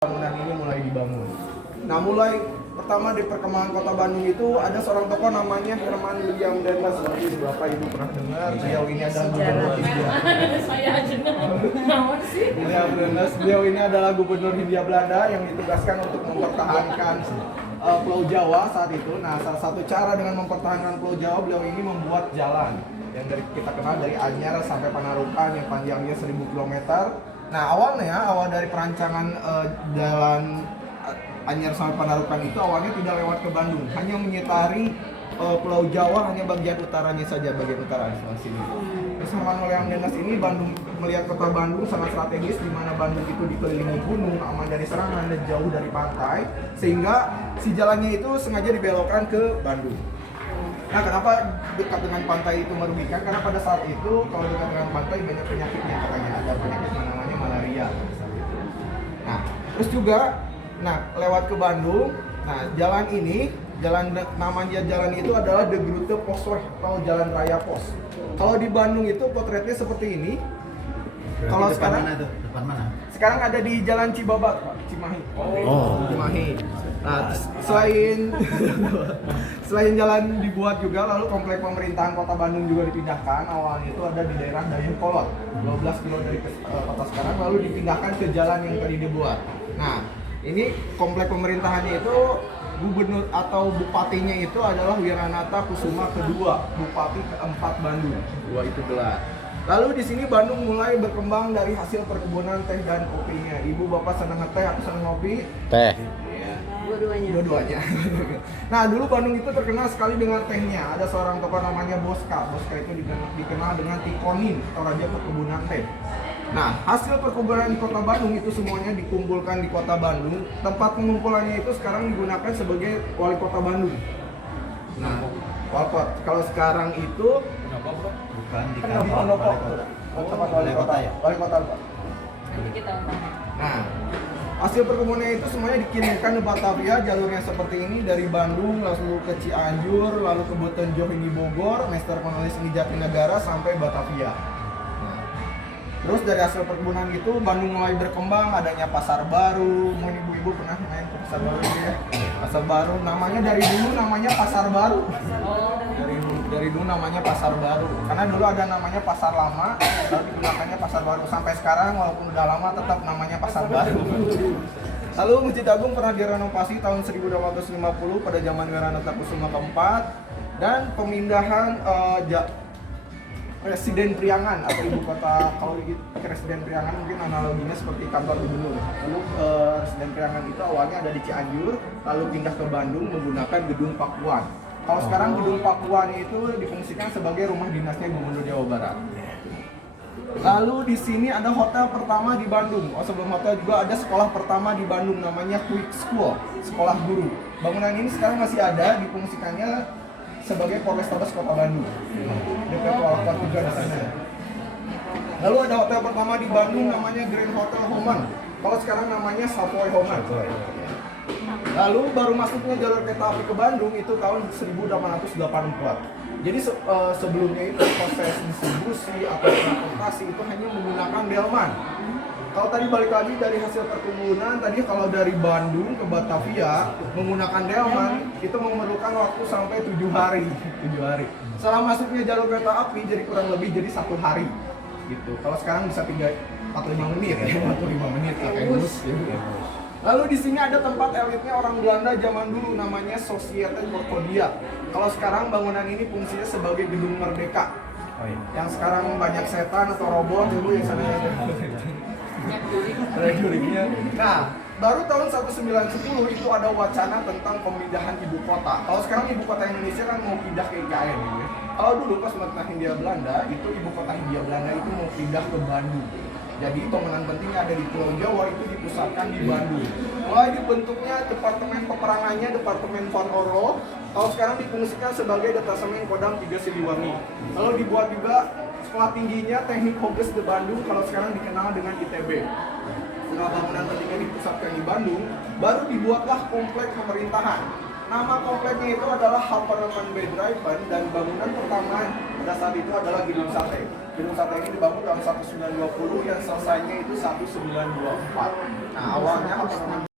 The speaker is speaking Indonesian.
Bangunan ini mulai dibangun. Nah, mulai pertama di perkembangan Kota Bandung itu ada seorang tokoh namanya Herman William Denmas. Mungkin Bapak Ibu pernah dengar. Beliau ini adalah gubernur Hindia. Saya aja naon sih? William Denmas. Beliau ini adalah gubernur Hindia Belanda yang ditugaskan untuk mempertahankan Pulau Jawa saat itu. Nah, salah satu cara dengan mempertahankan Pulau Jawa, beliau ini membuat jalan yang kita kenal dari Anyar sampai Panarukan yang panjangnya 1000 km. Nah, awal dari perancangan jalan Anyar sampai Panarukan itu awalnya tidak lewat ke Bandung, hanya menyetari Pulau Jawa, hanya bagian utaranya saja, bagian utara di sini. Terus Herman William Denmas ini melihat kota Bandung sangat strategis, di mana Bandung itu dikelilingi gunung, aman dari serangan dan jauh dari pantai, sehingga si jalannya itu sengaja dibelokkan ke Bandung. Nah, kenapa dekat dengan pantai itu merugikan? Karena pada saat itu kalau dekat dengan pantai banyak penyakitnya, katanya ada penyakit namanya malaria. Nah, terus juga, lewat ke Bandung, jalan ini, namanya jalan itu adalah De Grote Postweg atau Jalan Raya Pos. Kalau di Bandung itu potretnya seperti ini. Berarti kalau depan sekarang mana tuh? Depan mana? Sekarang ada di Jalan Cibabat, Pak, Cimahi. Oh. Cimahi. Nah, selain jalan dibuat juga, lalu komplek pemerintahan Kota Bandung juga dipindahkan. Awalnya itu ada di daerah Dayeuhkolot, 12 km dari kota sekarang, lalu dipindahkan ke jalan yang tadi dibuat. Nah, ini komplek pemerintahannya itu gubernur atau bupatinya itu adalah Wiranata Kusuma kedua, bupati keempat Bandung. Dua itu gelar. Lalu di sini Bandung mulai berkembang dari hasil perkebunan teh dan kopinya. Ibu bapak senang teh, aku senang kopi. Teh. Dua-duanya. Nah, dulu Bandung itu terkenal sekali dengan tehnya. Ada seorang tokoh namanya Boska. Boska itu dikenal dengan Tikonin atau raja perkebunan teh. Nah, hasil perkebunan Kota Bandung itu semuanya dikumpulkan di Kota Bandung. Tempat pengumpulannya itu sekarang digunakan sebagai Wali Kota Bandung. Nah, kalau sekarang itu Bukan di kan di kantor Pendopo. Wali Kota. Tempat Wali Kota ya? Wali Kota, Pak. Nanti kita Nah, hasil perkebunan itu semuanya dikirimkan ke Batavia, jalurnya seperti ini dari Bandung lalu ke Cianjur, lalu ke Botenjo hingga Bogor, Master Penulis ini Jatinegara sampai Batavia. Nah, terus dari hasil perkebunan itu Bandung mulai berkembang, adanya pasar baru. Mungkin ibu-ibu pernah main ke pasar baru ya? Pasar baru, namanya dari dulu namanya pasar baru. Dari dulu namanya pasar baru, karena dulu ada namanya pasar lama, lalu digunakannya pasar baru sampai sekarang, walaupun udah lama tetap namanya pasar baru. Lalu Masjid Agung pernah direnovasi tahun 1850 pada zaman Wiranata Kusuma keempat, dan pemindahan Residen Priangan atau ibu kota. Kalau Residen Priangan mungkin analoginya seperti kantor gubernur. Lalu Residen Priangan itu awalnya ada di Cianjur, lalu pindah ke Bandung menggunakan gedung Pakuan. Kalau sekarang gedung Pakuan itu difungsikan sebagai rumah dinasnya Gubernur Jawa Barat. Lalu di sini ada hotel pertama di Bandung. Sebelum hotel juga ada sekolah pertama di Bandung namanya Quick School, sekolah guru. Bangunan ini sekarang masih ada, difungsikannya sebagai Polrestabes Kota Bandung. Dekat Walakat juga di sana. Lalu ada hotel pertama di Bandung namanya Grand Hotel Homan. Kalau sekarang namanya Savoy Homan. Lalu baru masuknya jalur kereta api ke Bandung itu tahun 1884. Jadi sebelumnya itu proses distribusi atau transportasi itu hanya menggunakan delman. Kalau tadi balik lagi dari hasil perkebunan, tadi kalau dari Bandung ke Batavia menggunakan delman itu memerlukan waktu sampai 7 hari. 7 hari. Setelah masuknya jalur kereta api jadi kurang lebih jadi 1 hari. Gitu. Kalau sekarang bisa 45 menit ya, 45 menit pakai bus. Lalu di sini ada tempat elitnya orang Belanda zaman dulu namanya Societe Concordia. Kalau sekarang bangunan ini fungsinya sebagai gedung Merdeka. Oh, iya. Yang sekarang banyak setan atau robot dulu yang sana ada. Juriknya. Nah, baru tahun 1910 itu ada wacana tentang pemindahan ibu kota. Kalau sekarang ibu kota Indonesia kan mau pindah ke IKN ya. Kalau dulu pas pemerintah Hindia Belanda itu ibu kota Hindia Belanda itu mau pindah ke Bandung. Jadi pemenang pentingnya ada di Pulau Jawa itu dipusatkan di Bandung. Mulai dibentuknya Departemen Peperangannya, Departemen Van Orlo. Kalau sekarang difungsikan sebagai Detasemen Kodam 3 Siliwangi. Lalu dibuat juga sekolah tingginya Teknik Hoges de Bandung, kalau sekarang dikenal dengan ITB. Setelah bangunan pentingnya dipusatkan di Bandung, baru dibuatlah komplek pemerintahan. Nama kompleknya itu adalah Hapereman Bedrijven, dan bangunan pertama pada saat itu adalah Gedung Sate. Gedung Sate ini dibangun tahun 1920 yang selesainya itu 1924. Nah awalnya apartemen